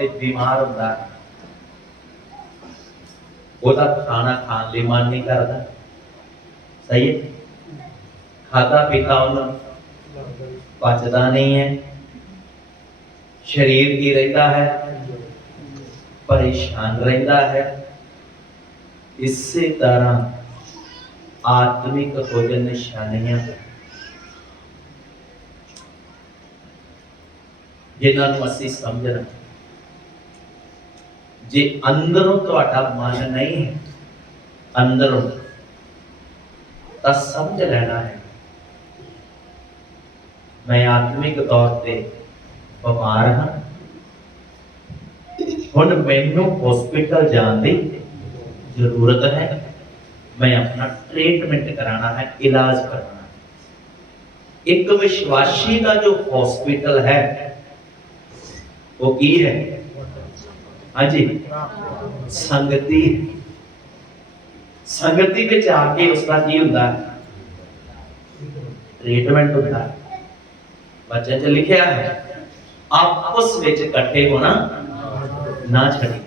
ਤੇ ਬਿਮਾਰ ਹੁੰਦਾ ਉਹਦਾ ਖਾਣਾ ਖਾਣ ਲਈ ਮਨ ਨਹੀਂ ਕਰਦਾ। ਸਹੀ ਹੈ, ਖਾਦਾ ਪੀਤਾ ਉਹਨੂੰ ਪਚਦਾ ਨਹੀਂ ਹੈ, ਸਰੀਰ ਕੀ ਰਹਿੰਦਾ ਹੈ, ਪਰੇਸ਼ਾਨ ਰਹਿੰਦਾ ਹੈ। ਇਸੇ ਤਰ੍ਹਾਂ ਆਤਮਿਕ ਕੁਝ ਨਿਸ਼ਾਨੀਆਂ ਜਿਨ੍ਹਾਂ ਨੂੰ ਅਸੀਂ ਸਮਝਣਾ। ਜੇ ਅੰਦਰੋਂ ਤੁਹਾਡਾ ਮਨ ਨਹੀਂ ਹੈ, ਅੰਦਰੋਂ, ਤਾਂ ਸਮਝ ਲੈਣਾ ਹੈ ਮੈਂ ਆਤਮਿਕ ਤੌਰ ਤੇ ਬਿਮਾਰ ਹਾਂ, ਹੁਣ ਮੈਨੂੰ ਹਸਪੀਟਲ ਜਾਣ ਦੀ ਜ਼ਰੂਰਤ ਹੈ, मैं अपना ट्रीटमेंट कराना है, इलाज करना है। एक विश्वासी का जो हॉस्पिटल है वो की है, हाँ जी, संगति। संगति में जाके उसका की होता है, ट्रीटमेंट होता है। बच्चे च लिखा है आपस में इकट्ठे होना ना छड़ी।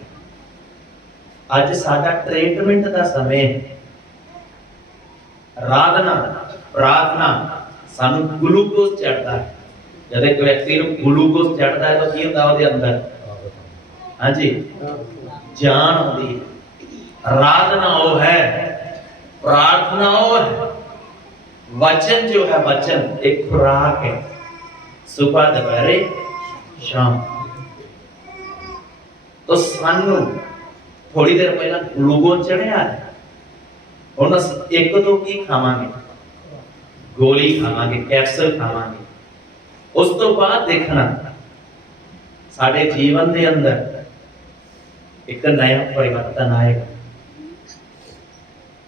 अज साडा ट्रीटमेंट का समय है, आराधना प्रार्थना सानू ग्लूकोज चढ़ता है। जब एक व्यक्ति को ग्लूकोज चढ़ता है तो की होता है अंदर, हाँ जी, जान आती है। आराधना वो है, प्रार्थना वो है, वचन जो है, वचन एक खुराक है, सुबह दोपहरे शाम। तो सानू थोड़ी देर पहला ग्लूकोज चढ़िया है, ਹੁਣ ਇੱਕ ਤੋਂ ਕੀ ਖਾਵਾਂਗੇ, ਗੋਲੀ ਖਾਵਾਂਗੇ, ਕੈਪਸੂਲ ਖਾਵਾਂਗੇ। ਉਸ ਤੋਂ ਬਾਅਦ ਦੇਖਣਾ ਸਾਡੇ ਜੀਵਨ ਦੇ ਅੰਦਰ ਇੱਕ ਨया परिवर्तन ਆਏਗਾ।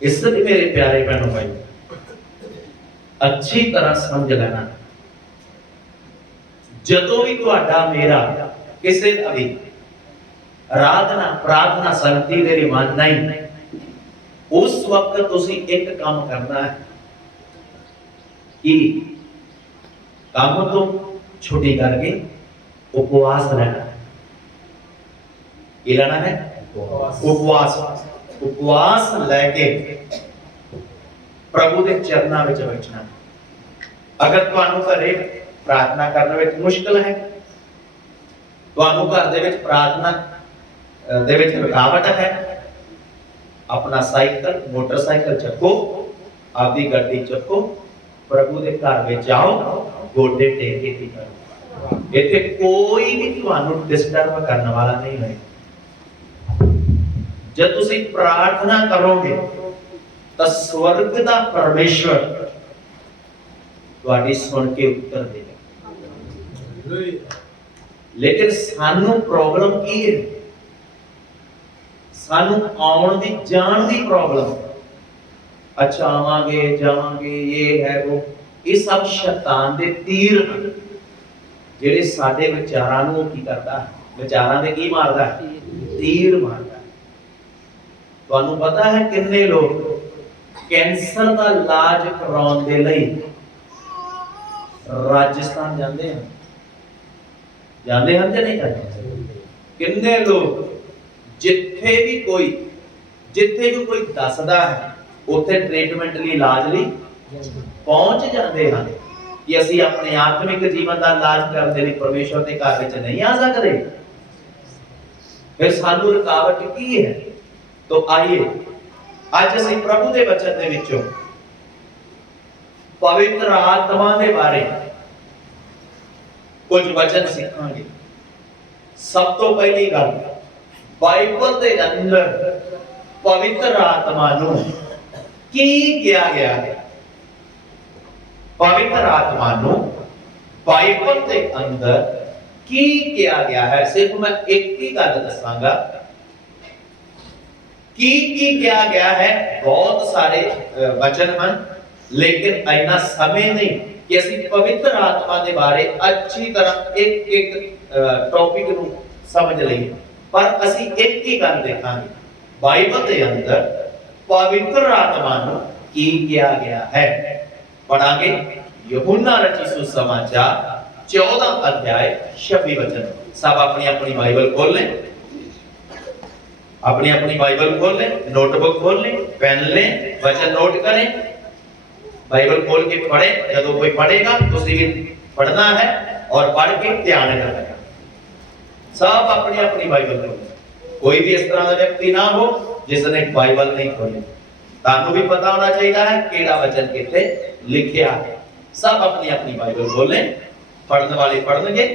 ਇਸ ਲਈ ਮੇਰੇ ਪਿਆਰੇ ਭੈਣੋ ਭਾਈ, ਅੱਛੀ ਤਰ੍ਹਾਂ ਸਮਝ ਲੈਣਾ, ਜਦੋਂ ਵੀ ਤੁਹਾਡਾ ਮੇਰਾ ਕਿਸੇ ਦਾ ਵੀ ਆਰਾਧਨਾ ਪ੍ਰਾਰਥਨਾ ਸੰਗਤੀ ਦੇ ਲਈ ਮਨ ਨਹੀਂ, उस वक्त तुसी एक काम करना है कि काम तो छुट्टी करके उपवास लेना है। लेना है उपवास, उपवास लेके प्रभु के चरणों में बैठना। अगर तुहानू घरे प्रार्थना करने में मुश्किल है, तुहानू घर दे विच प्रार्थना दे विच रुकावट है, अपना साइकिल मोटरसाइकिल चको, आपकी गड्डी चको, प्रभु के घर में जाओ, गोडे टेके की करो। इत्थे कोई भी तुहानू डिस्टर्ब करने वाला नहीं है। जब तुसी प्रार्थना करोगे तो स्वर्ग का परमेश्वर तुहाडी सुन के उत्तर देगा। लेकिन सानू प्रॉब्लम की है, सानू आउण दी जान दी प्रॉब्लम। अच्छा आवांगे जावांगे, ये है वो, ये सब शैतान दे तीर हैं जेड़े साडे विचारां नू की करदा है, विचारां दे की मारदा है, तीर मारदा है। तुहानू पता है किन्ने लोग कैंसर दा इलाज कराउण दे लई राजस्थान जांदे हैं, जांदे हैं कि नहीं जांदे? किन्ने लोग जिथे भी कोई दसदा है उत्थे ट्रीटमेंट लिए इलाज लिए पहुंच जाते हैं कि असी अपने आत्मिक जीवन का इलाज करने लिए परमेश्वर के घर में नहीं आ सकते। फिर सानू रुकावट की है? तो आइए आज असी प्रभु के वचन के विचों पवित्र आत्मा के बारे कुछ वचन सीखांगे। सब तो पहली गल, बाइबल के अंदर पवित्र आत्मा नू की किया गया है? पवित्र आत्मा नू बाइबल के अंदर की किया गया है? सिर्फ मैं एक ही गल दसांगा की किया गया है। बहुत सारे वचन हैं, लेकिन इतना समय नहीं कि असी पवित्र आत्मा के बारे अच्छी तरह एक एक टॉपिक नू समझ लईए। पर असी एक ही गल देखांगे, बाइबल के अंदर पवित्र आत्मा नू की किया गया है। पढ़ांगे यूहन्ना रचित सुसमाचार 14 अध्याय 26 वचन। सब अपनी अपनी बाइबल खोल लें, अपनी अपनी बाइबल खोल लें, नोटबुक खोल लें, पेन लें, वचन नोट करें, बाइबल खोल के पढ़ें। जब कोई पढ़ेगा तो उसे भी पढ़ना है और पढ़ के ध्यान करना है। सब अपनी अपनी बाइबल खोलें। कोई भी इस तरह का व्यक्ति ना हो जिसने बाइबल नहीं खोली। तानू भी पता होना चाहिए है केड़ा वचन किथे लिखिया है। सब अपनी अपनी बाइबल खोलें, पढ़ने वाले पढ़नगे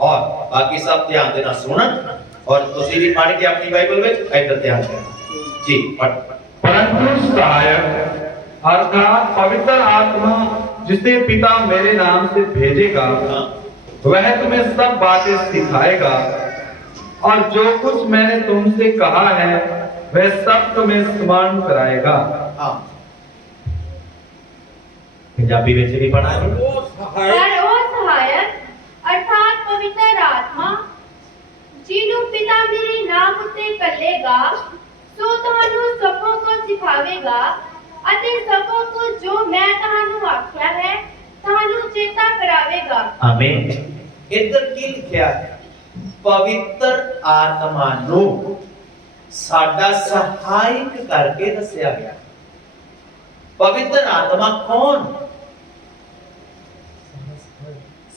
और बाकी सब ध्यान देना सुनन और तुसी भी पढ़ के अपनी बाइबल में इधर ध्यान देना जी। परंतु सहायक अर्थात पवित्र आत्मा जिसे पिता मेरे नाम से भेजेगा वह तुम्हें सब बातें सिखाएगा और जो कुछ मैंने तुमसे कहा है वह सब तुम्हें स्मरण कराएगा। हाँ, पंजाबी में भी पढ़ा है। पर ओ सहायक अर्थात पवित्र आत्मा जिन्हों पिता मेरे नाम से कलेगा सो ਤੁਹਾਨੂੰ सबों को सिखावेगा ਅਤੇ सबों को जो मैं ਤੁਹਾਨੂੰ आख्या है ਤੁਹਾਨੂੰ चेता करावेगा। आमीन। इधर की लिखा है पवित्र आत्मा नु साडा सहायक करके दसिया गया। पवित्र आत्मा कौन?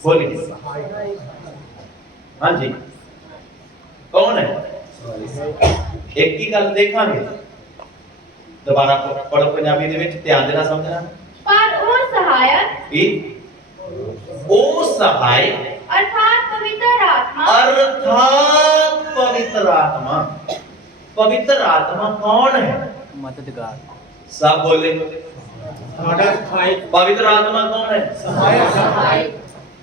बोलिए। हाँ जी, कौन है? एक ही गल देखांगे, दोबारा पढ़ो पंजाबी दे विच ध्यान देना समझना। पर ओ सहायक की ओ सहायक अर्थात पवित्र आत्मा पवित्र आत्मा कौन है? मददगार। सब बोले पवित्र आत्मा कौन है? सहायक।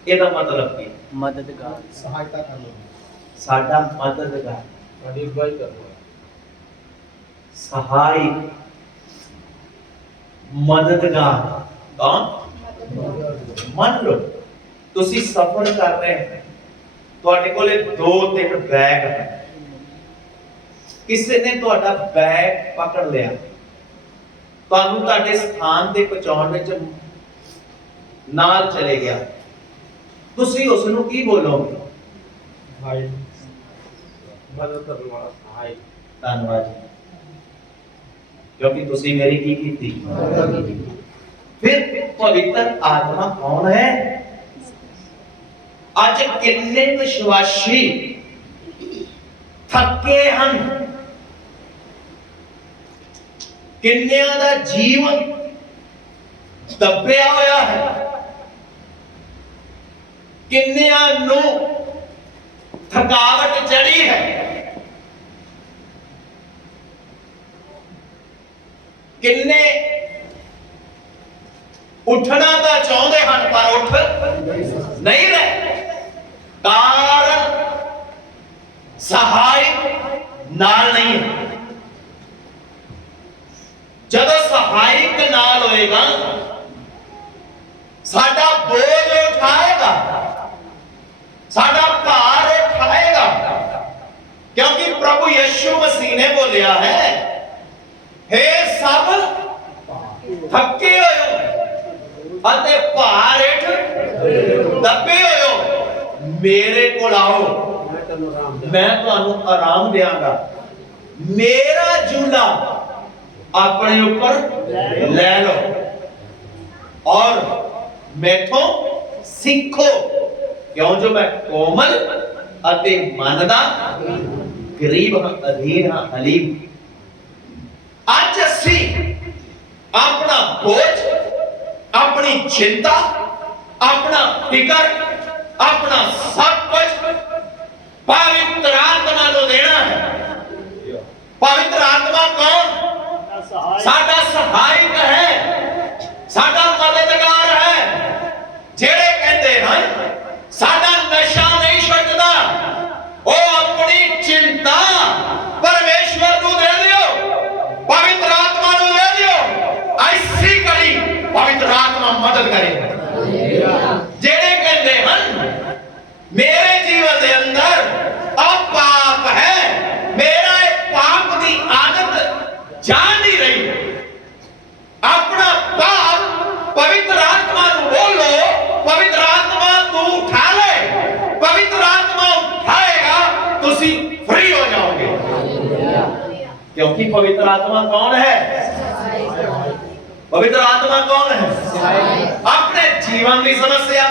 ਇਹਦਾ मतलब की मददगार। सहायता कर लो। साडा मददगार, अगुवाई कर लो। सहाय, मददगार कौन? मान लो ਤੁਸੀਂ ਸਫ਼ਰ ਕਰ ਰਹੇ ਹੋ, ਤੁਹਾਡੇ ਕੋਲੇ 2-3 ਬੈਗ ਹੈ, ਕਿਸੇ ਨੇ ਤੁਹਾਡਾ ਬੈਗ ਪਕੜ ਲਿਆ, ਤੁਹਾਨੂੰ ਤੁਹਾਡੇ ਸਥਾਨ ਤੇ ਪਹੁੰਚਾਉਣ ਵਿੱਚ ਨਾਲ ਚਲੇ ਗਿਆ, ਤੁਸੀਂ ਉਸ ਨੂੰ ਕੀ ਬੋਲੋਗੇ? भाई मदद करने वाला सहायक। ਧੰਨਵਾਦ ਜੀ, ਕਿਉਂਕਿ ਤੁਸੀਂ ਮੇਰੀ ਕੀ ਕੀਤੀ? ਫਿਰ ਪਵਿੱਤਰ ਆਤਮਾ ਕੌਣ ਹੈ? ਅੱਜ ਕਿੰਨੇ ਵਿਸ਼ਵਾਸੀ ਥੱਕੇ ਹਨ, ਕਿੰਨਿਆਂ ਦਾ ਜੀਵਨ ਦੱਬਿਆ ਹੋਇਆ ਹੈ, ਕਿੰਨਿਆਂ ਨੂੰ ਥਕਾਵਟ ਚੜੀ ਹੈ, ਕਿੰਨੇ ਉੱਠਣਾ ਤਾਂ ਚਾਹੁੰਦੇ ਹਨ ਪਰ ਉੱਠ ਨਹੀਂ ਰਹੇ। ਕਾਰਨ ਸਹਾਇਕ ਨਾਲ ਨਹੀਂ ਹੈ। ਜਦੋਂ ਸਹਾਇਕ ਨਾਲ ਹੋਏਗਾ ਸਾਡਾ ਬੋਝ ਉਠਾਏਗਾ, ਸਾਡਾ ਭਾਰ उठाएगा, क्योंकि प्रभु यीशु मसीह ने बोलिया है हे सब थके होयो अते भार हेठ दबे होयो मेरे कोल आओ, मैं तुहानू आराम देवांगा। मेरा जूला अपने ऊपर ले लो और मैथों सीखो, क्यों जो मैं कोमल अते मनदा गरीब हां, अधीन हां, हलीम। आज असी अपना बोझ, अपनी चिंता, अपना फिकर, अपना सब कुछ पवित्र आत्मा को देना है। पवित्र आत्मा कौन? साडा सहायक है, साडा मददगार है, जेड़े कहते हैं साडा नशा नहीं छड्डदा, ओ अपनी चिंता परमेश्वर को दे दियो, पवित्र आत्मा को दे दियो, ऐसी करी पवित्र आत्मा मदद करेगा। जेड़े कहते हैं मेरे जीवन फ्री हो जाओगे। क्योंकि पवित्र आत्मा कौन है? पवित्र आत्मा कौन है? अपने जीवन की समस्या,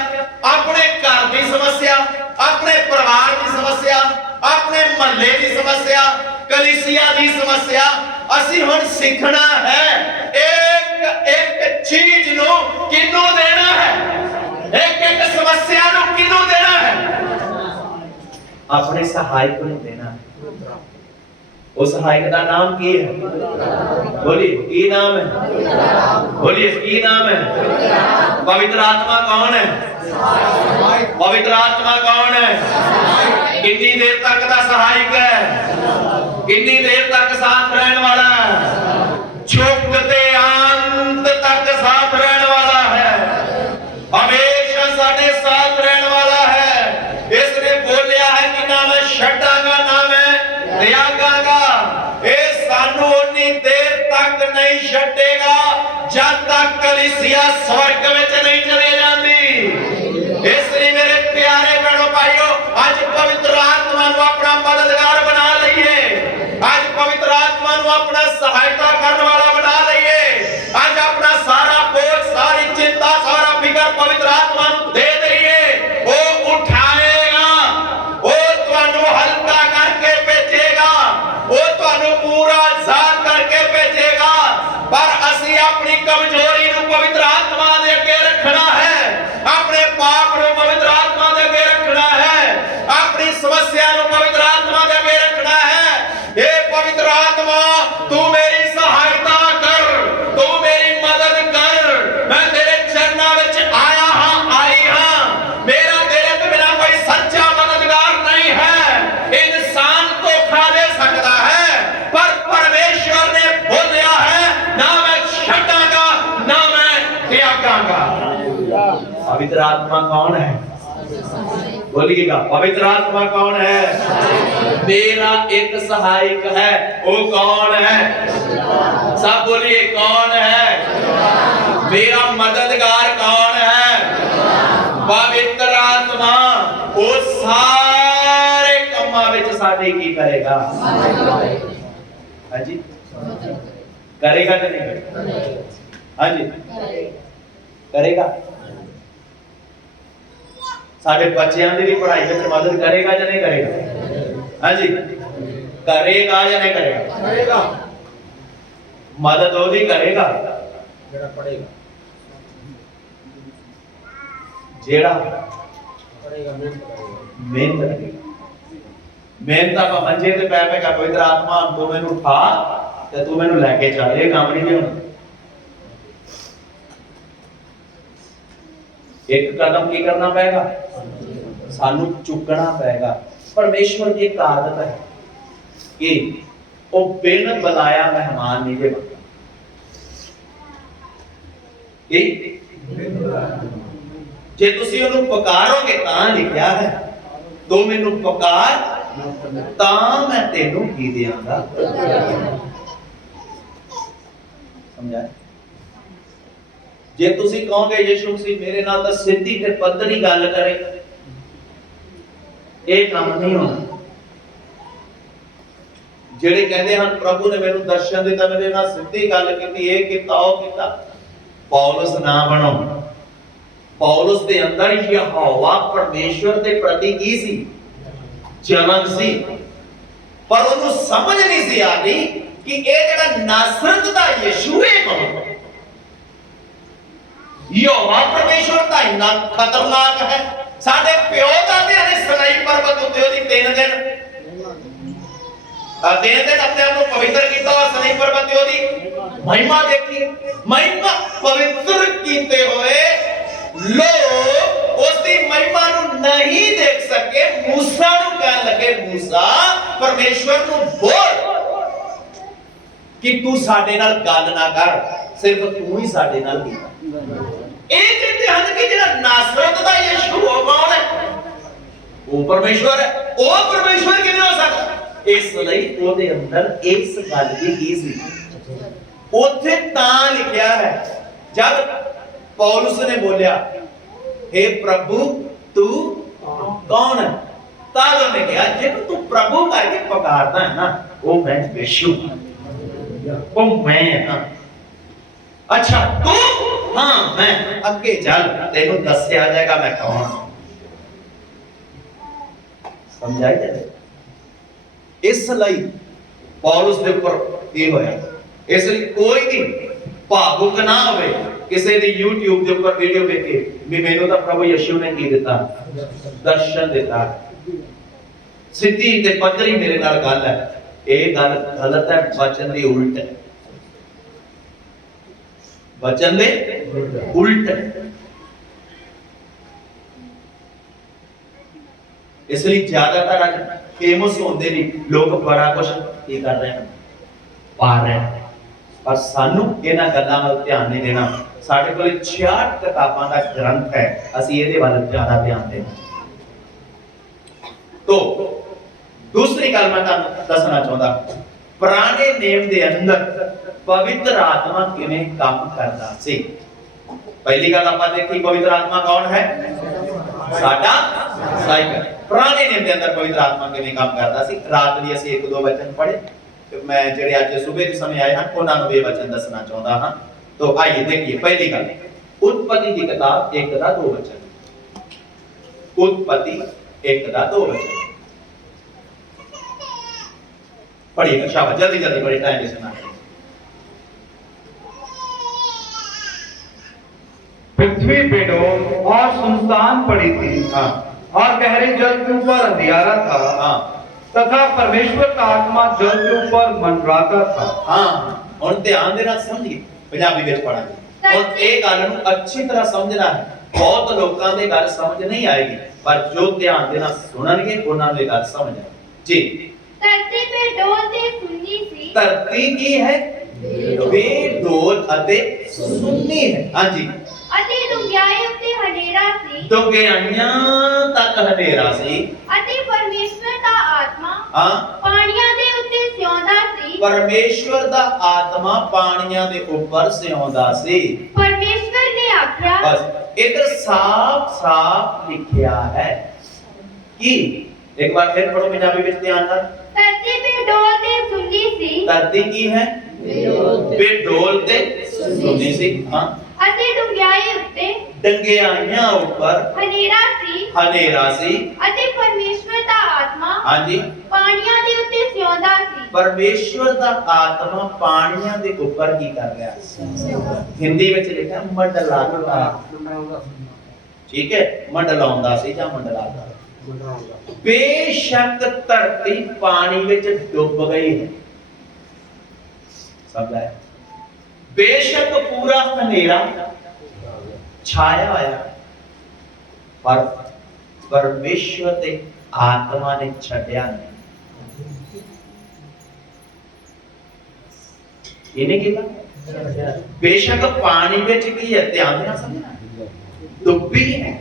अपने घर की समस्या, अपने परिवार की समस्या, अपने महल्ले की समस्या, कलीसिया की समस्या ਅਸੀਂ ਹੁਣ ਸਿੱਖਣਾ ਹੈ। एक एक चीज ਨੂੰ ਕਿਹਨੂੰ ਦੇਣਾ ਹੈ? एक एक समस्या ਨੂੰ ਕਿਹਨੂੰ ਦੇਣਾ ਹੈ? ਆਪਣੇ ਸਹਾਇਕ ਨੂੰ ਦੇਣਾ ਹੈ। उस सहायक का नाम की है? बोलिए की नाम है? बोलिए की नाम है? पवित्र आत्मा कौन है? पवित्र आत्मा कौन है? कितनी देर तक का सहायक है? कितनी देर तक साथ रहने वाला है? झुकते अंत तक साथ रहने वाला है, हमेशा साढ़े साथ रहने वाला है। इसने बोलिया है कि नाम है छड्डा का नाम है त्यागागा। ये सानू उन्नी देर तक नहीं छड्डेगा जब तक कलीसिया स्वर्ग विच नहीं चली जाती। इसलिए मेरे प्यारे बहनों भाइयों, आज पवित्र आत्मा को अपना मददगार बना लइए। आज पवित्र आत्मा को अपना सहायता करने वाला बना लइए। आज अपना सारा बोझ, सारी चिंता, सारा फिक्र पवित्र आत्मा को दे दइए। वो उठाएगा, वो तुहानू हल्का करके भेजेगा, वो तुहानू पूरा आजाद करके भेजेगा। पर असी अपनी कमजोरी को पवित्र आत्मा दे के रखना है, अपने पाप को पवित्र आत्मा दे के रखना है, अपनी समस्या को पवित्र आत्मा दे के रखना है। हे पवित्र आत्मा, तू मेरी सहायता कर, तू मेरी मदद कर। मैं तेरे चरणों विच आया हां, आई हां। मेरा तेरे तो बिना कोई सच्चा मददगार नहीं है। इंसान धोखा दे सकता है, पर परमेश्वर ने बोलिया है ना मैं छड्डांगा ना मैं त्यागांगा। पवित्र आत्मा कौन है? बोलिएगा, पवित्र आत्मा कौन है? मेरा एक सहायक है। वो कौन है? सब बोलिए, कौन है? मेरा मददगार कौन है? पवित्र आत्मा। वो सारे कामां विच साडे की करेगा? हां जी, करेगा कि नहीं करेगा? हां जी, करेगा। साडे बच्चों की भी पढ़ाई में मदद करेगा या नहीं करेगा? हाँ जी, करेगा या नहीं करेगा? करेगा। मदद वो भी करेगा जेड़ा पढ़ेगा, जेड़ा पढ़ेगा, मेहनत करेगा। मेहनत आप मंजे ते पै पैगा पवित्र आत्मा तू मैनू उठा ते तू मैनू लेके चल। ये काम नहीं होना। एक कदम की करना पड़ेगा, सानू चुकना पड़ेगा। परमेश्वर की एक आदत है कि वो बिन बुलाया मेहमान नहीं जे बनता। जे तुसी ओनू पुकारोगे तां लिखिया है, तू मैनू पुकार तां मैं तेनू की देंगा। समझा? जे तुसी कहोगे यीशु मसीह मेरे नाल तां सीधी ते पद्धरी गल करे, ये काम नहीं होना। जेड़े कहते हैं प्रभु ने मेनू दर्शन दिता, मेरे नाल सीधी गल कीती, ये कीता, ओ कीता, पौलुस ना बनो। पौलुस दे अंदर यहोवा परमेश्वर दे प्रति की सी? जलन सी। पर उन्हें समझ नहीं सी आ रही कि ये जेड़ा नासरत दा यीशु है कौन? यहोवा परमेश्वर दा इन्ना खतरनाक है। साडे प्यो दादियां ने सनाई पर्वत उत्ते ओदी 3 दिन अपने आप को पवित्र किया और सनाई पर्वत ते ओदी महिमा देखी। महिमा पवित्र कीते हुए लोग उसकी महिमा नु नहीं देख सके। मूसा नु कहन लगे, मूसा परमेश्वर नु बोल कि तू साडे नाल गल ना कर, सिर्फ तू ही साडे नाल कीता। एक कहते हैं कि जेड़ा नासरत दा यीशु कौन है? वो परमेश्वर है। वो परमेश्वर किवें हो सकदा? इसलिए ओदे अंदर इस गल की सी, ओथे तां लिखिया है जब पौलुस ने बोलिया, हे प्रभु तू कौन है? तद उन्हें कहा जिन्हों तू प्रभु करके पुकारदा है ना वो मैं यीशु वो मैं हाँ अच्छा तू हाँ मैं अगे चल तेनों दस्या जाएगा मैं कौन समझाई जाए इसलिए पौलुस दे ऊपर ये होया इसलिए कोई भी भावुक ना होवे किसी दी YouTube दे ऊपर वीडियो देख के भी मैनू तो प्रभु यीशु ने की दिता दर्शन दिता सिद्धि ते पकड़ी मेरे नाल गल है ये गल गलत है वचन दी उल्ट है वचन दे उल्ट है इसलिए ज्यादातर आज फेमस होंदे नहीं लोग बड़ा कुछ ये कर रहे हैं पा रहे हैं पर सानू इन्हां गल्लां वल ध्यान नहीं देना साडे कोल 66 किताबां दा ग्रंथ है ਅਸੀਂ ਇਹਦੇ ਵੱਲ ਜ਼ਿਆਦਾ ਧਿਆਨ ਦੇਣਾ तो दूसरी गल मैं ਤੁਹਾਨੂੰ ਦੱਸਣਾ ਚਾਹੁੰਦਾ ਪੁਰਾਣੇ ਨੇਮ ਦੇ ਅੰਦਰ ਪਵਿੱਤਰ ਆਤਮਾ ਕਿਵੇਂ ਕੰਮ ਕਰਦਾ ਸੀ ਪਹਿਲੀ ਗੱਲ ਆਪਾਂ ਦੇਖੀ ਪਵਿੱਤਰ ਆਤਮਾ ਕੌਣ ਹੈ ਸਾਡਾ ਸਹਾਇਕ ਪੁਰਾਣੇ ਨੇਮ ਦੇ ਅੰਦਰ ਪਵਿੱਤਰ ਆਤਮਾ ਕਿਵੇਂ ਕੰਮ ਕਰਦਾ ਸੀ ਰਾਤ ਵੀ ਅਸੀਂ ਇੱਕ ਦੋ ਵਚਨ ਪੜ੍ਹੇ ਤੇ ਮੈਂ ਜਿਹੜੇ ਅੱਜ ਸਵੇਰ ਦੇ ਸਮੇਂ ਆਏ ਹਨ ਉਹਨਾਂ ਨੂੰ ਇਹ ਵਚਨ ਦੱਸਣਾ ਚਾਹੁੰਦਾ ਹਾਂ तो आइए देखिए पहली गल उत्पत्ति की किताब 1 का 2 वचन उत्पत्ति 1 का 2 वचन पढ़िएगा शाबाश जल्दी जल्दी पढ़िए टाइम वेस्ट ना करें पृथ्वी बेडौल और सुनसान पड़ी थी हाँ और गहरे जल के ऊपर अंधियारा था हाँ तथा परमेश्वर का आत्मा जल के ऊपर मंडराता था हाँ और ध्यान देना समझिए पंजाबी ਵਿੱਚ ਪੜਾਂਗੇ और ਇਹ ਗੱਲ ਨੂੰ ਅੱਛੀ ਤਰ੍ਹਾਂ ਸਮਝਣਾ ਹੈ ਬਹੁਤ ਲੋਕਾਂ ਦੇ ਗੱਲ ਸਮਝ ਨਹੀਂ ਆਏਗੀ ਪਰ ਜੋ ਧਿਆਨ ਦੇਣਾ ਸੁਣਨਗੇ ਉਹਨਾਂ ਨੂੰ ਇਹ ਗੱਲ ਸਮਝ ਆਏਗੀ ਜੀ ਧਰਤੀ ਤੇ ਡੋਲ ਤੇ ਸੁੰਨੀ ਸੀ ਧਰਤੀ ਕੀ ਹੈ ਬੇਡੋਲ ਅਤੇ ਸੁੰਨੀ ਹੈ ਹਾਂਜੀ ਅਤੇ ਡੂੰਘਾਈ ਉੱਤੇ ਹਨੇਰਾ ਸੀ ਡੂੰਘਾਈਆਂ ਤੱਕ ਹਨੇਰਾ ਸੀ ਅਤੇ ਪਰਮੇਸ਼ਵਰ ਦਾ ਆਤਮਾ ਹਾਂ ਪਾਣੀਆਂ ਦੇ ਉੱਤੇ ਸਿਉਂਦਾ ਸੀ ਪਰਮੇਸ਼ਵਰ ਦਾ ਆਤਮਾ ਪਾਣੀਆਂ ਦੇ ਉੱਪਰ ਸਿਉਂਦਾ ਸੀ ਪਰਮੇਸ਼ਵਰ ਨੇ ਆਖਿਆ ਬਸ ਇਧਰ ਸਾਫ਼ ਲਿਖਿਆ ਹੈ ਕਿ ਇੱਕ ਵਾਰ ਫਿਰ ਪੜੋ ਪੰਜਾਬੀ ਵਿੱਚ ਧਿਆਨ ਨਾਲ ਧਰਤੀ ਤੇ ਡੋਲ ਤੇ ਸੁੰਨੀ ਸੀ ਧਰਤੀ ਕੀ ਹੈ ਬੇਡੋਲ ਤੇ ਸੁੰਨੀ ਸੀ ਹਾਂ ਅਤੇ ਡੂੰਘਾਈ ਉੱਤੇ ਡੰਗਿਆਈਆਂ ਉੱਪਰ ਹਨੇਰਾ ਸੀ ਅਤੇ ਪਰਮੇਸ਼ਵਰ ਦਾ ਆਤਮਾ ਹਾਂਜੀ ਪਾਣੀਆਂ ਦੇ ਉੱਤੇ ਸਿਉਂਦਾ ਸੀ ਪਰਮੇਸ਼ਵਰ ਦਾ ਆਤਮਾ ਪਾਣੀਆਂ ਦੇ ਉੱਪਰ ਕੀ ਕਰ ਰਿਹਾ ਹਿੰਦੀ ਵਿੱਚ ਲਿਖਿਆ ਮੰਡਲਾਉਂਦਾ ਠੀਕ ਹੈ ਮੰਡਲਾਉਂਦਾ ਸੀ ਜਾਂ ਮੰਡਲਾਉਂਦਾ ਬੇਸ਼ੱਕ ਧਰਤੀ ਪਾਣੀ ਵਿੱਚ ਡੁੱਬ ਗਈ ਹੈ ਸਮਝ ਆਇਆ बेशक पूरा हनेरा छाया आया पर परमेश्वर के आत्मा ने छड्या नहीं इन्हें किया बेशक पानी में की है ध्यान देना समझना डुब्बी है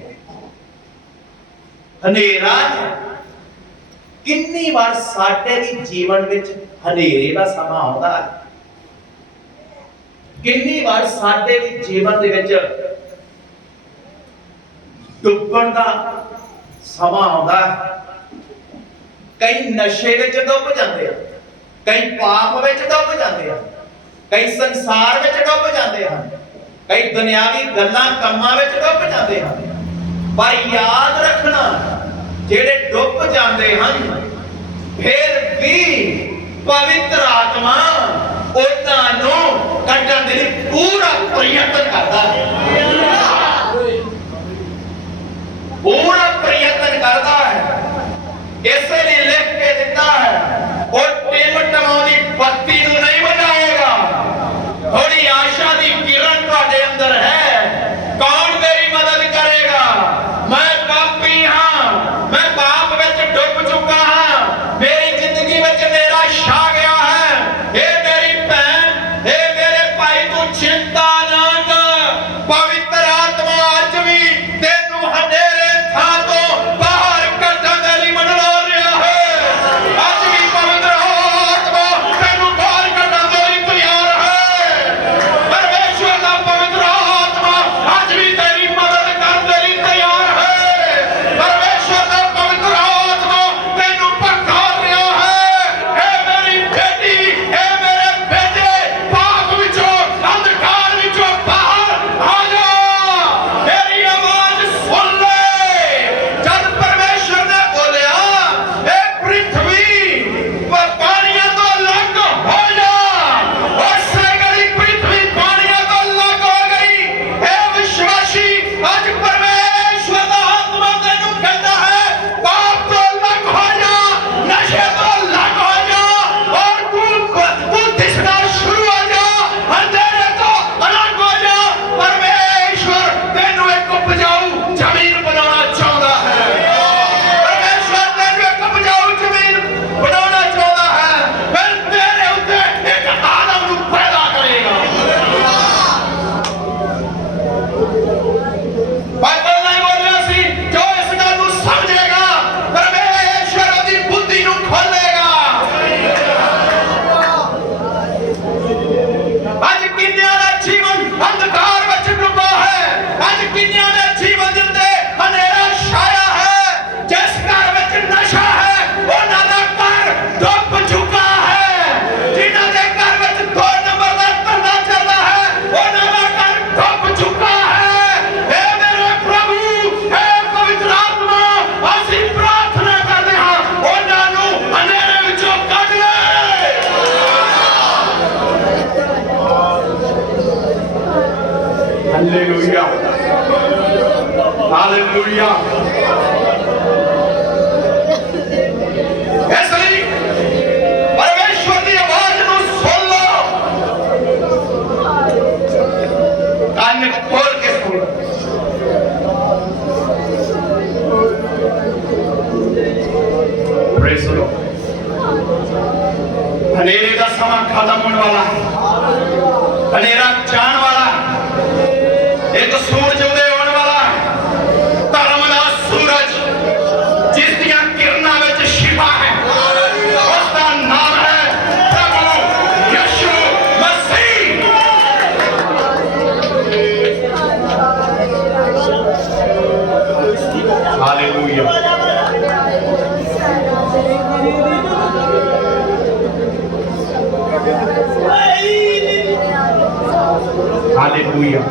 हनेरा है कितनी बार साडे भी जीवन विच हनेरे का समा आउंदा है कितनी बार साडे भी जीवन दे विच डुब्बण दा समा आउंदा कई नशे विच डुब जांदे हैं कई पाप विच डुब जांदे हैं कई संसार विच डुब जांदे हैं कई दुनियावी गल्लां कम्मां विच डुब जांदे हैं पर याद रखना जेड़े डुब जांदे हन फिर भी पवित्र आत्मा ਉਹਨਾਂ ਨੂੰ ਕੱਢਣ ਦੇ ਲਈ ਪੂਰਾ ਪ੍ਰਯਤਨ ਕਰਦਾ ਹੈ ਪੂਰਾ ਪ੍ਰਯਤਨ ਕਰਦਾ ਹੈ ਇਸੇ ਲਈ ਲਿਖ ਕੇ ਦਿੱਤਾ ਹੈ ਉਹ ਟਿਮਟਮਾਉਂ ਦੀ ਬੱਤੀ ਨੂੰ ਨਹੀਂ ਬੁਝਾਏਗਾ ਥੋੜੀ ਆਸ਼ਾ ਦੀ ਕਿਰਨ ਤੁਹਾਡੇ ਅੰਦਰ ਹੈ ਕੌਣ ਮੇਰੀ ਮਦਦ ਕਰੇਗਾ ਮੈਂ ਪਾਪੀ ਹਾਂ ਮੈਂ ਪਾਪ ਵਿੱਚ ਡੁੱਬ ਚੁੱਕਾ ਹਾਂ ਮੇਰੀ ਜ਼ਿੰਦਗੀ ਵਿੱਚ ਹਨੇਰਾ ਛਾ ਗਿਆ ਹੈ चिंता ना कर पवित्र आत्मा आज भी तेनू हनेरे थां तो बाहर कढण दे लई मंडला रहा है हालेलुया। इसलिए परमेश्वर की आवाज को सुन लो, कान खोल के सुन लो। Praise the Lord. अंधेरे का समा खत्म होने वाला है, अंधेरा जाने वाला है, एक सूरज उदय होने वाला है, धर्म का सूरज जिस दिया किरणा विच शिफा है, उसका नाम है प्रभु यीशु मसीह। हालेलुया। हालेलुया।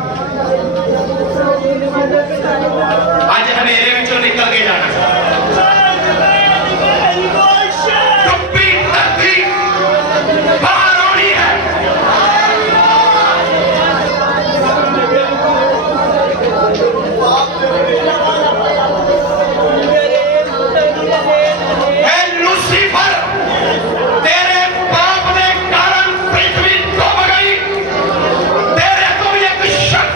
आज अंधेरे विचों निकल के जाना, डुब्बी धरती बाहर आनी है। ऐ लूसीफर, तेरे पाप के कारण पृथ्वी डूब गई, तेरे को भी एक शक्ति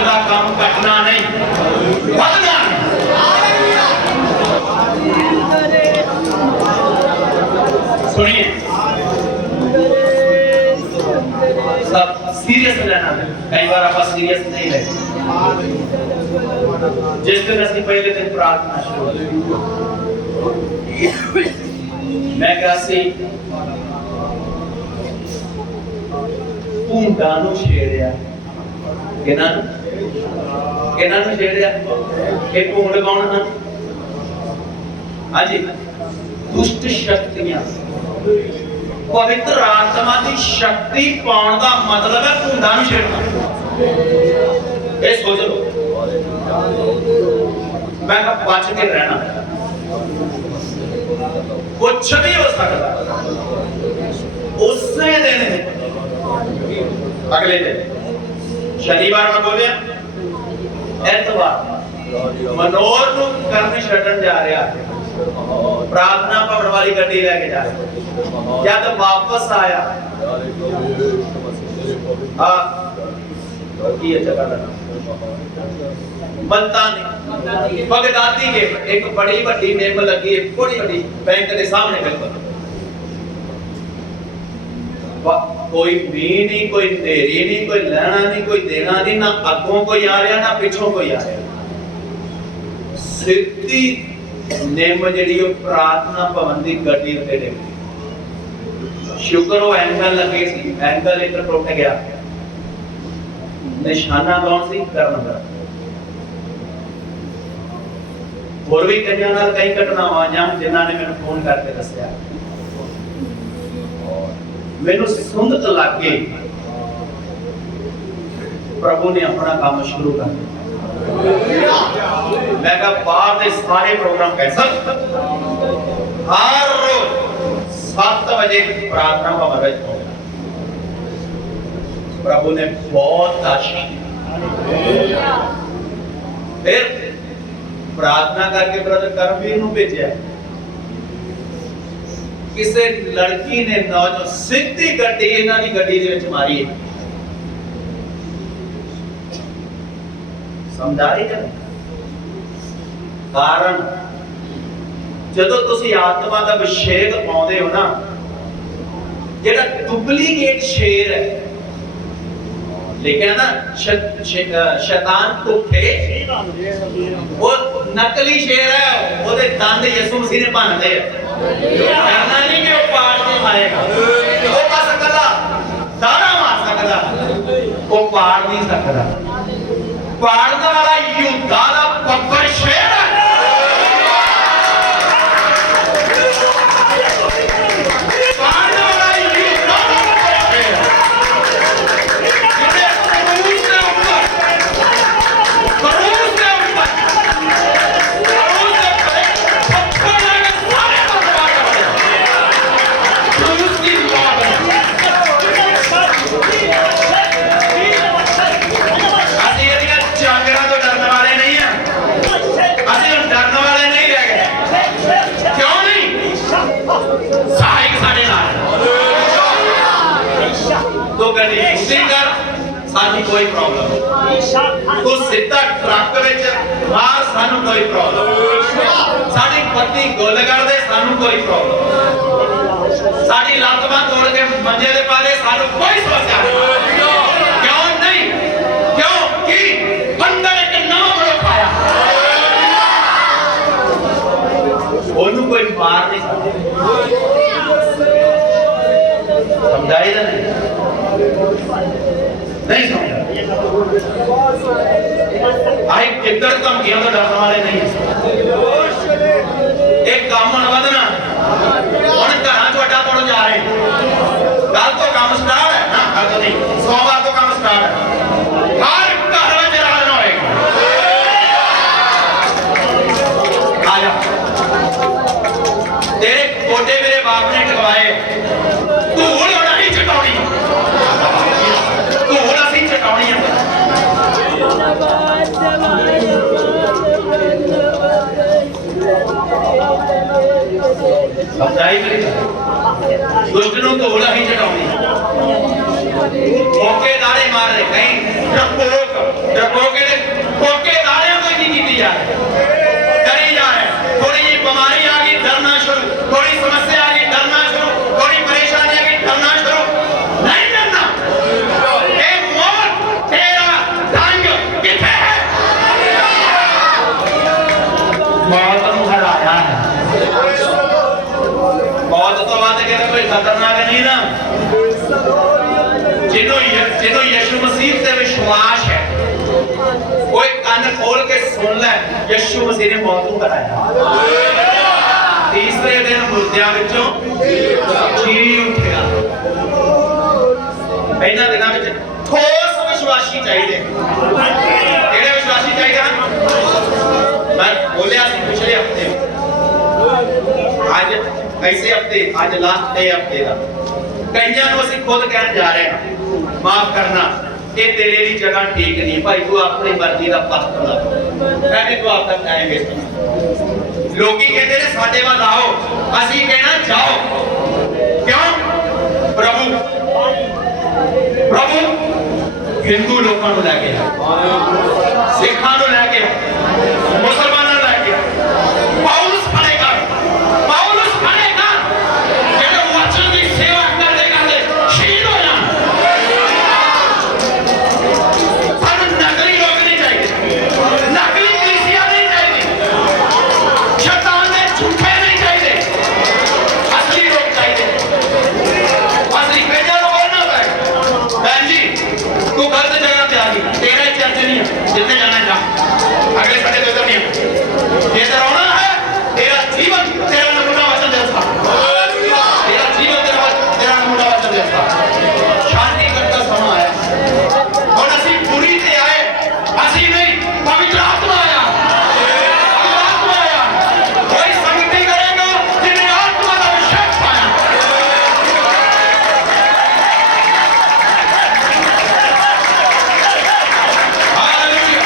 ਦਾ ਕੰਮ ਘਟਣਾ ਨਹੀਂ, ਵਧਣਾ ਨਹੀਂ। सुनिए, सब सीरियस लेना है। कई बार आप सीरियस नहीं लेते। जिस दिन असली पहले दिन प्रार्थना शुरू मैं कैसी भूंडा नू छेड़िया, किन्हां नू छेड़िया? ये भूंड कौन है? हाँ जी, दुष्ट शक्तियां। पवित्र आत्मा की शक्ति पाने का मतलब है भूंडा नू छेड़ना। ये सोच लो, मैं बच के रहना, कुछ भी हो सकता। उस दिन अगले दिन शनिवार में बोलिया, एतवार मनोर नू करने छड्डण जा रहा, प्रार्थना भवन वाली गड्डी लेके जा रहा। जब वापस आया की जगह का मल्तानी बगदादी के एक बड़ी बड़ी नेम लगी, एक बड़ी बड़ी बैंक के सामने बिल्कुल। कोई मीह नहीं, कोई नेरी नहीं, कोई लेना नहीं, कोई देना नहीं, ना अगों कोई आ रहा ना पिछों कोई आ रहा। सीधी नेम जी प्रार्थना भवन की गड्डी उत्ते डिग गई। शुक्र वो एंगल लगे सी, एंगल एक टुट गया। निशाना कौन सी? कर्मदार। और भी कई घटनावां जिन्होंने मैंने फोन करके दसिया, मैनू सुंदत लग गई। प्रभु ने अपना काम शुरू कर दिया। मैं कहा बाहर के सारे प्रोग्राम कैंसल, हर रोज 7 बजे प्रार्थना भवन में होगा। प्रभु ने बहुत आशीष दी। फिर प्रार्थना करके ब्रदर करमवीर नू भेजा। किसी लड़की ने नौजवान सीधी गड्डी इन्हां दी गड्डी दे विच मारी है। समझा रही है कारण जदों तुसी आत्मा का अभिषेक पाउंदे हो ना, जेड़ा डुप्लीकेट शेर है लिखा ना, शैतान भुखे, वो नकली शेर है, ओदे दंद यीशु मसीह ने भनदे है। कहना नहीं कि वो पाड़ के मारेगा, वो बस कला दाना मार सकदा, वो पाड़ नहीं सकदा। पाड़ने वाला युद्धा दा बब्बर शेर है। कोई प्रॉब्लम तो सीधा ट्रक विच मार, सानू कोई प्रॉब्लम। साडी पत्नी गुल कर दे, सानू कोई प्रॉब्लम। साडी लत बांह तोड़ के मंजे दे पा दे, सानू कोई समस्या नहीं। क्यों नहीं? क्योंकि अंदर एक नाम रखाया, ओनू कोई मार नहीं सकता। समझाई ना? नहीं समझा? आई किधर कम किया तो डरने वाले नहीं। एक काम न बदना और घर छोटा तोड़ जा रहे, कल तो काम स्टार्ट है ना, कल तो नहीं, सोमवार तो काम स्टार्ट है। हर घर में राज होएगा। आजा, तेरे गोडे मेरे बाप ने टकवाए, धूल होना ही चटाउनी, धूल असी चटाउनी है। समझाई मेरी दुष्ट नूं धूल ही चटाउनी, मौके नारे मार रहे, कहीं डरपोक खतरनाक नहीं ना। जिन्हों यीशु मसीह से विश्वास है, कोई कान खोल के सुन ले, यीशु मसीह ने मौत को कराया, तीसरे दिन मुर्दियां विचों जी उठेगा। इन्हां दिनां विच ठोस विश्वासी चाहिए। किहड़े विश्वासी चाहिए? मैं बोलिया सी पिछले हफ्ते, आज कैसे हफ्ते, आज लास्ट डे हफ्ते का कईयां ਨੂੰ ਅਸੀਂ खुद कहन जा रहे हैं, माफ करना ये तेरे लिए जगह ठीक नहीं भाई, तू अपनी मर्जी का पथ ला, कहने तू आप तक टाइम वेस्ट कर। लोकी कहते ने साडे वाल आओ, ਅਸੀਂ कहना जाओ। क्यों? प्रभु हिंदू लोगों ਨੂੰ ਲੈ ਕੇ ਸਿੱਖਾਂ ਨੂੰ ਲੈ ਕੇ मुसलमानों ਨੂੰ ਲੈ के पौलुस फड़ेगा, पौलुस फड़ेगा जेड़े वचन की सेवा करने करते शहीद हो जान। सानू नकली लोग नहीं चाहिए, नकली कलीसिया नहीं चाहिए, शैतान दे झूठे नहीं चाहिए, असली लोग चाहिए। असली बेटा लोग बोलना है बहन जी, तू गलत जगह पे आ गई, तेरा चर्च नहीं है, जितने जाना जा अगले संडे को उधर नहीं है। ये डरावना है, तेरा जीवन तेरा नमूना वचन जैसा, तेरा जीवन तेरा नमूना वचन जैसा। शांति का समय आया और असी बुरी से आए, असी नहीं, पवित्र आत्मा आया, पवित्र आत्मा आया। कोई संगति करेगा जिन्हें आत्मा का अभिषेक पाया। हालेलुया।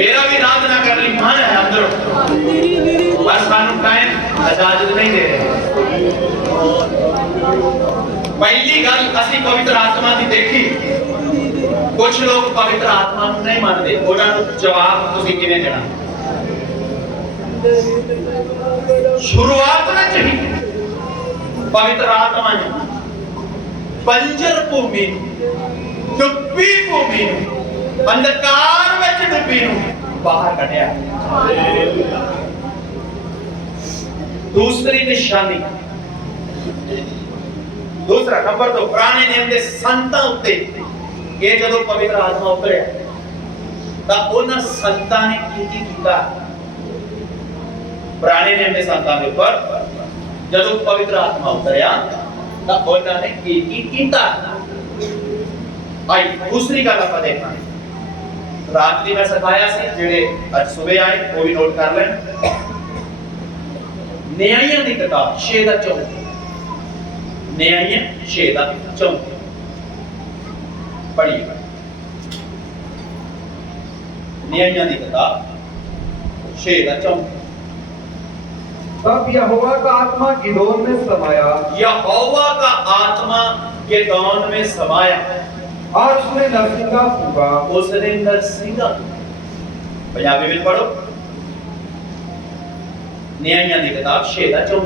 मेरा भी राज ना कर ली मन है अंदर, बस सानू टाइम इजाजत नहीं दे रहे। पहली गल असि पवित्र आत्मा की देखी, कुछ लोग पवित्र आत्मा नहीं मानते, उन्होंने जवाब तुसी किवें देना? शुरुआत में चाहिए पवित्र आत्मा ने बंजर भूमि, डुब्बी भूमि, अंधकार में डुब्बी बाहर कढ़िया। दूसरी निशानी, दूसरा नंबर 2 पुराने नियम के संतां उत्ते ये जदों पवित्र आत्मा उतरिया तां उन्हां संतां ने की कीता? पुराने नियम के संतां के ऊपर जदों पवित्र आत्मा उतरिया तां उन्हां ने की कीता? आई दूसरी गल आपां देखना, रात दी मैं सिखाया सी, जेड़े आज सुबह आए वो भी नोट कर लें। न्यायियां दी किताब 6:34, न्यायियां 6:34 पढ़िए। न्यायियां दी किताब 6:34। तब यहोवा का आत्मा गिदोन में समाया, यहोवा का आत्मा गिदोन में समाया और उसने नरसिंगा फूंका, उसने नरसिंगा। पंजाबी में पढ़ो न्यायियां की किताब 6 का 34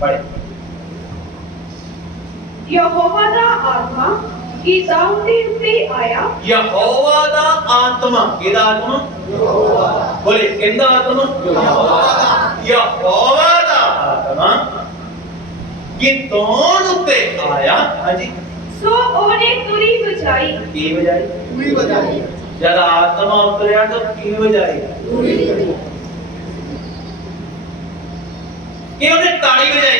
पढ़े। यहोवा दा आत्मा गिदाउन दे उत्ते आया। यहोवा दा आत्मा किहदा आत्मा बोले किहदा आत्मा यहोवा दा आत्मा गिदौन उत्ते आया। हाँ जी सो ओने तुरी बजाई। की बजाई तुरी बजाई। जब आत्मा उतरिया तो की बजाई तुरी बजाई। कि उन्हें ताड़ी बजाई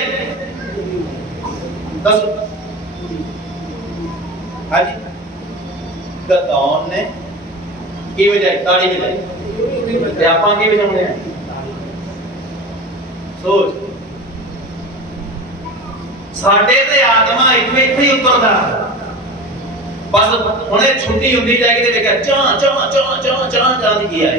दसो। हाँ जी गदौन ने की बजाई ताड़ी बजाई ते आपां की बजाउने हैं सोच साडे ते आत्मा इत्थे इत्थे ही उतरदा बस हुणे छुट्टी हुंदी जाएगी ते देखा चां चां चां चां चां चां दी की आई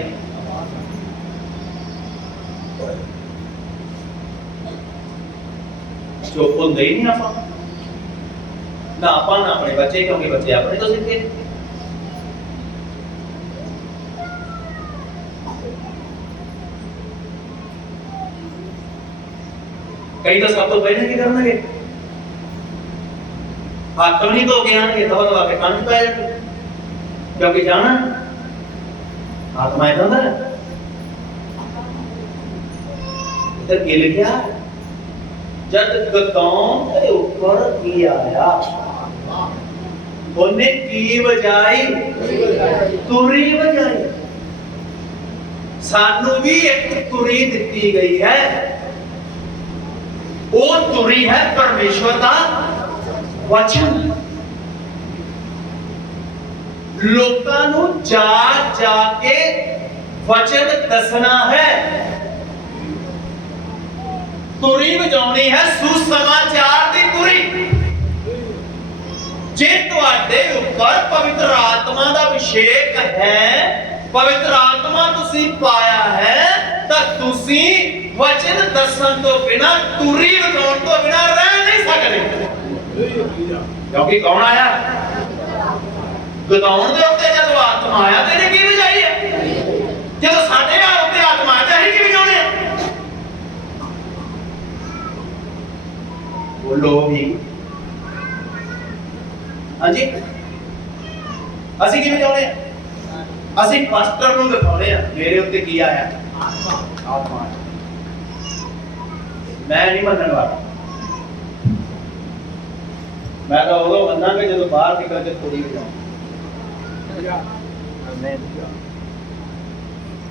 चुप हुंदे ही नहीं आपां ना आपां ना अपने बच्चे क्योंकि बच्चे अपने तो सीखे कई तो सब तो पहले की करनगे हाथ नहीं धो के आएंगे दवा दवा के कान पै जाएंगे क्योंकि जाना आत्मा इधर है इधर गिर गया जब गदौन के ऊपर की आया उन्हें की बजाई तुरी बजाई। सानू भी एक तुरी दिती गई है वो तुरी है परमेश्वर का वचन। लोकां नू जा जाके वचन दसना है तुरी बजाउणी है सुसमाचार दी तुरी। जे तुहाडे ऊपर पवित्र आत्मा दा अभिषेक है पवित्र आत्मा तुसी पाया है तां तुसी वचन दसन तो बिना तुरी बजाउण तो बिना रह नहीं सकदे क्योंकि कौन आया गदौन दे उत्ते जब आत्मा आया ते इहने की बजाई है जब साडे उत्ते आत्मा आ जाए की बजाउने बोलो भी। हाँ जी ਅਸੀਂ ਕਿਵੇਂ ਚਾਹੁੰਦੇ ਆ ਅਸੀਂ ਪਾਸਟਰ ਨੂੰ ਦਿਖਾਉਣੇ ਆ ਮੇਰੇ ਉੱਤੇ ਕੀ ਆਇਆ ਆਤਮਾ ਮੈਂ ਨਹੀਂ ਮੰਨਣ ਵਾਲਾ ਮੈਂ ਤਾਂ ਉਦੋਂ ਮੰਨਾਂਗਾ ਜਦੋਂ ਬਾਹਰ ਨਿਕਲ ਕੇ ਥੋੜੀ ਵਜਾਉਂ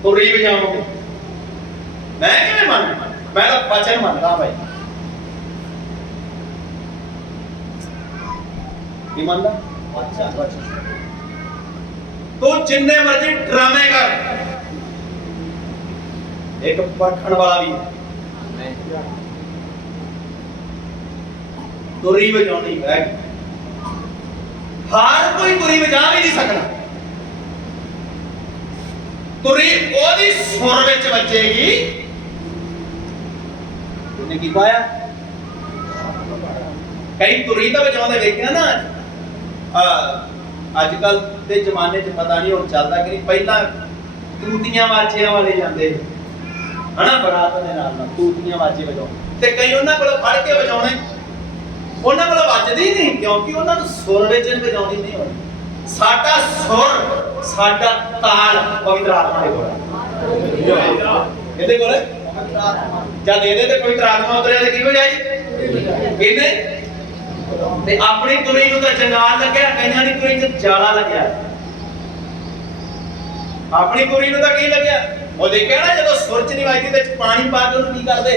ਥੋੜੀ ਵਜਾਉਂਗੇ ਮੈਂ ਕਿਵੇਂ ਮੰਨ ਮੈਂ ਤਾਂ ਵਚਨ ਮੰਨਦਾ ਭਾਈ ਕੀ ਮੰਨਦਾ अच्छा तो जिन्ने मर्जी ड्रामे कर एक परखण वाला भी है तुरी बजानी है हर कोई तुरी बजा भी नहीं सकता तुरी ओदी सुर विच बजेगी उन्हें की पाया कई तुरी तो बजाते देखिया ना अजकल के जमाने च पता नहीं हुण चलदा कि नहीं पहला तूतियां वाजियां वाले जांदे है ना बरात दे नाल तूतियां वाजे वजाउणे ते कई उन्हां कोल फड़ के वजाउणे उन्हां कोल वजदी नहीं क्योंकि उन्हां नूं सुर विच वजाउणी नहीं होनी साडा सुर साडा ताल पवित्र आत्मा दे कोल ਇਹਦੇ ਕੋਲ ਜਦ ਇਹਦੇ ਤੇ ਪਵਿੱਤਰ ਆਤਮਾ ਉਤਰਿਆ ਤੇ ਕੀ ਹੋ ਜਾਈ ਇਹਨੇ ਤੇ ਆਪਣੀ ਤੁਰੀ ਨੂੰ ਤਾਂ ਜੰਗਾਲ ਲੱਗਿਆ ਕਈਆਂ ਦੀ ਤੁਰੀ 'ਚ ਜਾਲਾ ਲੱਗਿਆ ਆਪਣੀ ਤੁਰੀ ਨੂੰ ਤਾਂ ਕੀ ਲੱਗਿਆ ਉਹ ਦੇਖਿਆ ਨਾ ਜਦੋਂ ਸੁਰ 'ਚ ਨਹੀਂ ਵੱਜਦੀ ਤੇ ਪਾਣੀ ਪਾ ਕੇ ਉਹਨੂੰ ਕੀ ਕਰਦੇ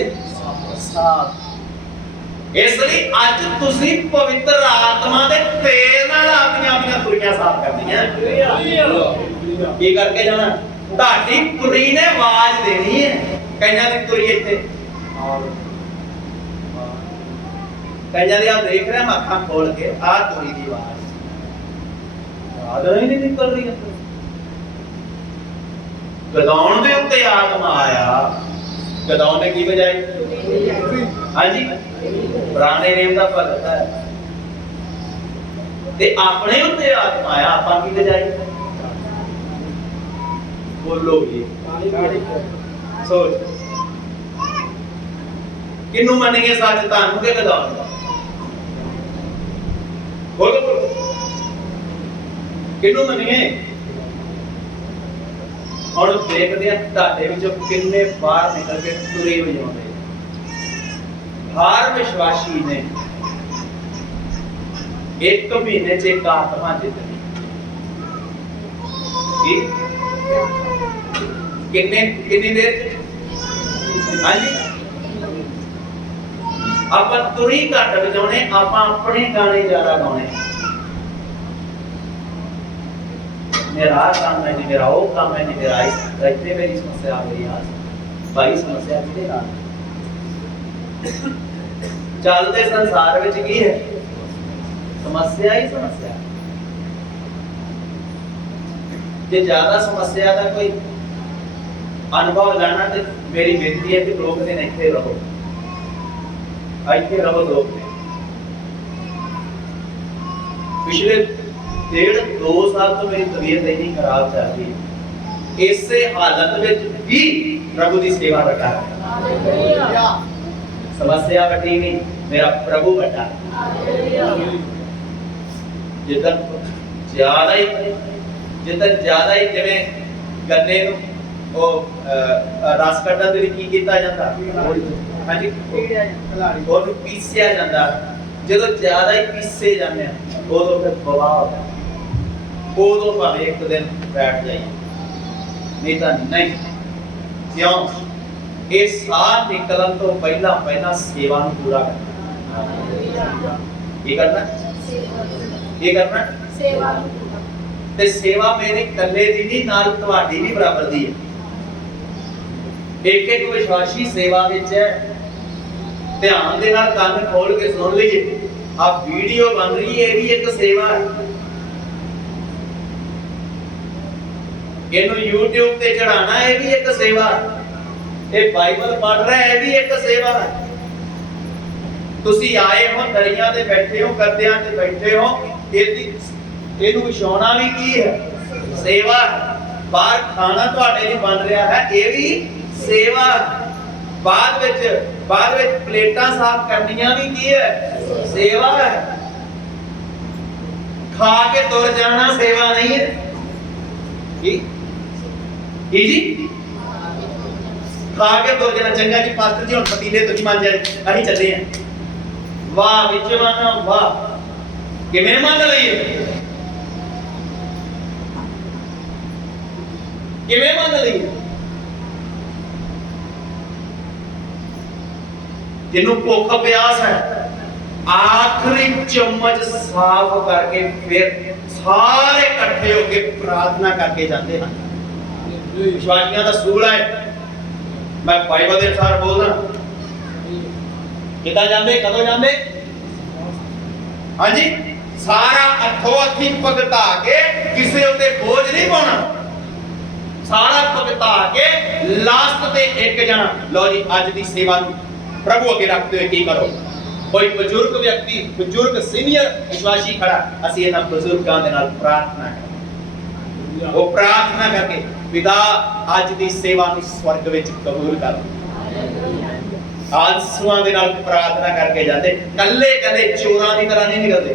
ਸਾਫ਼ ਇਸ ਲਈ ਅੱਜ ਤੁਸੀਂ ਪਵਿੱਤਰ ਆਤਮਾ ਦੇ ਤੇਲ ਨਾਲ ਆਪਣੀਆਂ ਤੁਰੀਆਂ ਸਾਫ਼ ਕਰਨੀਆਂ ਕੀ ਕਰਕੇ ਜਾਣਾ ਤੁਹਾਡੀ ਤੁਰੀ ਨੇ ਆਵਾਜ਼ ਦੇਣੀ ਹੈ ਕਈਆਂ ਦੀ ਤੁਰੀ ਇੱਥੇ कईया दी आप देख रहे हैं अखा खोल के आ तुरी दी आवाज ही नहीं निकल रही है गदौन दे उत्ते आत्मा आया गदौन ने की बजाई हाँ जी पुराने नेम दा भगत है ते अपने उत्ते आत्मा है, आपां की ले जाई। बोलो ये सोच किन्नू मनिए सच, तानू के गदान बोलो बोलो किन्नू मनिए। और देखते हैं ਤੁਹਾਡੇ ਵਿੱਚੋਂ किन्ने बाहर निकल के तुरे हो जाते। हर विश्वासी ने एक महीने च एक आत्मा जितनी किन्ने कितनी देर हाँ जी आप तुरी घट बजाने, आप अपने गाने ज्यादा गाने। मेरा काम है नहीं, मेरा वो काम है नहीं, मेरा रखते मेरी समस्या आ गई आज भाई। समस्या कितने नाल चलते संसार विच की है? समस्या ही समस्या। जे ज्यादा समस्या का कोई अनुभव लेना तो मेरी बेनती है कि 2 दिन इत्थे रहो, इत्थे रहो 2 दिन। पिछले 1.5-2 साल तो मेरी तबीयत इतनी खराब चल रही है, इसे हालत में भी प्रभु की सेवा बटा है। समस्या बटी नहीं, मेरा प्रभु बटा। जितना ज्यादा ही जिवें गन्ने वो रस कड्ढण दे की कीता जांदा, हां जी ਉਹਨੂੰ ਪੀਸਿਆ ਜਾਂਦਾ। ਜਦੋਂ ਜ਼ਿਆਦਾ ਹੀ ਪੀਸੇ ਜਾਂਦੇ ਆ ਉਦੋਂ ਫਿਰ ਬਵਾਹ ਹੁੰਦਾ, ਉਦੋਂ ਭਾਵੇਂ ਇੱਕ ਦਿਨ ਬੈਠ ਜਾਈਏ, ਨਹੀਂ ਤਾਂ ਨਹੀਂ। ਕਿਉਂ? ਇਹ ਸਾਹ ਨਿਕਲਣ ਤੋਂ ਪਹਿਲਾਂ ਸੇਵਾ ਨੂੰ ਪੂਰਾ ਕਰਨਾ। ਕੀ ਕਰਨਾ? ਕੀ ਕਰਨਾ? सेवा ਤੇ ਸੇਵਾ ਮੇਰੇ ਇਕੱਲੇ ਦੀ ਨਹੀਂ, ਨਾਲ ਤੁਹਾਡੀ ਵੀ ਬਰਾਬਰ ਦੀ ਹੈ। ਇੱਕ ਵਿਸ਼ਵਾਸੀ ਸੇਵਾ ਵਿੱਚ ਹੈ। ध्यान दे नाल कान खोल के सुन लीजिए, आप वीडियो बन रही है, ये भी एक सेवा है। इन्हों YouTube पे चढ़ाना है, भी एक सेवा है। ये बाइबल पढ़ रहा है, भी एक सेवा है। तुसी आए हो दरिया दे बैठे हो, गद्दियां ते बैठे हो, इहनूं विछाउणा भी की है? सेवा है। बाहर खाना तुहाडे लई बन रहा है, ये भी सेवा है। बाद विच प्लेटां साफ करनियां भी की है? सेवा है। खा के तुर जाना सेवा नहीं है जी? खा के तुर जाना चंगा जी। पास्टर जी हुण पतीले तो नहीं मान जाए, असीं चले हैं। वाह विचवाना वाह, किवें मान लईए? किवें मान लईए? जिन्हों भुख प्यास है, आखिरी चम्मच साफ करके फिर सारे इकट्ठे होकर प्रार्थना करके जाते हैं। विश्वासियों का सूल है, मैं बाइबल के अनुसार बोलना। कितना जाते, कदों जाते? हाँ जी, सारा हथों हथी भगता के, किसी उत्ते बोझ नहीं पाना। सारा भगता के लास्ट ते एक जना, लो जी अज की सेवा प्रभु अगे रखते हुए की करो। कोई बुजुर्ग व्यक्ति, बुजुर्ग सीनियर विश्वासी खड़ा, असि इन्हां बुजुर्गां दे नाल प्रार्थना करो। वो प्रार्थना करके पिता अज दी सेवा नूं स्वर्ग विच कबूल कर। आंसुआं दे नाल प्रार्थना करके जाते, कल्ले कल्ले चोरां दी तरह नहीं निकलते।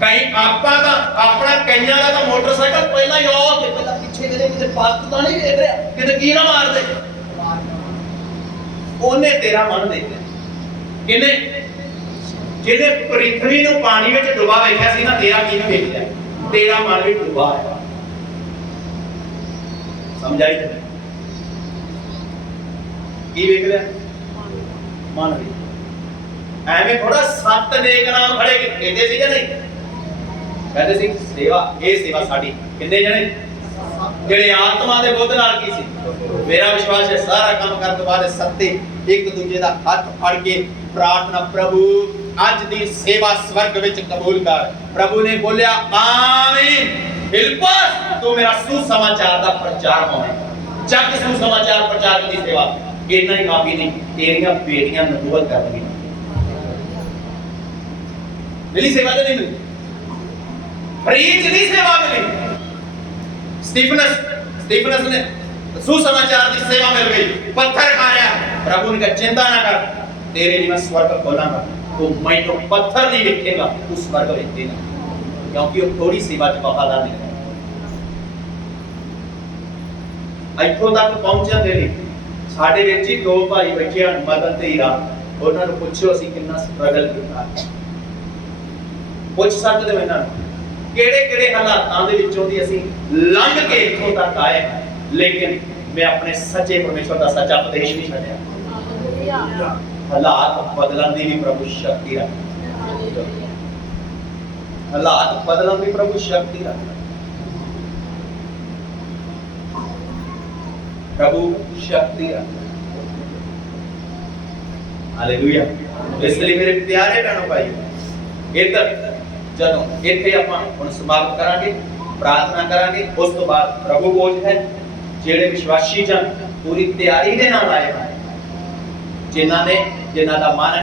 कई आपा दा अपना कईयां दा तां मोटरसाइकिल पहला ही आओ ते पहला पीछे किते पास तो नहीं देख रहा, किते की ना मार दे। ओने तेरा मन देखा किने, जिने पृथ्वी नूं पानी विच डुबा वेखिया सी ना, तेरा की देख लिया? तेरा मन भी डुबा है। समझाई की वेख लिया? मन भी एवें थोड़ा सत नेक नाम खड़े कहते सी कि नहीं? कहते सी सेवा, ये सेवा साडी किन्ने जने जेड़े आत्मा दे बुद्ध नाल की सी। मेरा विश्वास है सारा काम करने तो बाद सत्ते एक दूजे दा हाथ फड़ के प्रार्थना, प्रभु अज दी सेवा स्वर्ग विच कबूल कर। प्रभु ने बोलिया आमीन। फिलिप्पस तू मेरा सुसमाचार दा प्रचार होने, जग सुसमाचार प्रचार दी सेवा इतना ही काफी नहीं, तेरियां बेटियां नबूवत कर दी। मिली सेवा तो नहीं मिली? फ्री च नहीं सेवा मिली। स्टीफनस ने सुसमाचार की सेवा मिल गई, पत्थर खाया। प्रभु ने कहा चिंता ना कर, तेरे लिए मैं स्वर्ग खोलांगा, तो मैं तो पत्थर नहीं लिखेगा, तू स्वर्ग लिख देगा, क्योंकि वो थोड़ी सेवा च वफादार नहीं है। इत्थों तक पहुंचण दे लई ਸਾਡੇ ਵਿੱਚ ਹੀ ਦੋ ਭਾਈ ਬੈਠੇ ਹਨ, ਮਦਨ ਤੇ ਹੀਰਾ। ਉਹਨਾਂ ਨੂੰ ਪੁੱਛੋ ਅਸੀਂ ਕਿੰਨਾ ਸਟਰਗਲ ਕੀਤਾ। ਪੁੱਛ ਸਕਦੇ ਹੋ ਇਹਨਾਂ ਨੂੰ ਕਿਹੜੇ ਕਿਹੜੇ ਹਾਲਾਤਾਂ ਦੇ ਵਿੱਚੋਂ ਦੀ ਅਸੀਂ ਲੰਘ ਕੇ ਇੱਥੋਂ ਤੱਕ ਆਏ, ਲੇਕਿਨ ਮੈਂ ਆਪਣੇ ਸੱਚੇ ਪਰਮੇਸ਼ਵਰ ਦਾ ਸੱਚਾ ਉਪਦੇਸ਼ ਨਹੀਂ ਛੱਡਿਆ। ਹਾਲਾਤ ਬਦਲਣ ਦੀ ਵੀ ਪ੍ਰਭੂ ਸ਼ਕਤੀ ਰੱਖਦਾ। ਹਾਲਾਤ ਬਦਲਣ ਦੀ ਪ੍ਰਭੂ ਸ਼ਕਤੀ ਰੱਖਦਾ। प्रभु शक्ति रखता। हालेलुया। इसलिए मेरे प्यारे भैनों भाई, इधर ਜਦੋਂ ਇੱਥੇ ਆਪਾਂ ਹੁਣ ਸਮਾਪਤ ਕਰਾਂਗੇ, ਪ੍ਰਾਰਥਨਾ ਕਰਾਂਗੇ, ਉਸ ਤੋਂ ਬਾਅਦ ਪ੍ਰਭੂ ਭੋਜ ਹੈ। ਜਿਹੜੇ ਵਿਸ਼ਵਾਸੀ ਜਨ ਪੂਰੀ ਤਿਆਰੀ ਦੇ ਨਾਲ ਆਏ ਹਨ, ਜਿਨ੍ਹਾਂ ਦਾ ਮਨ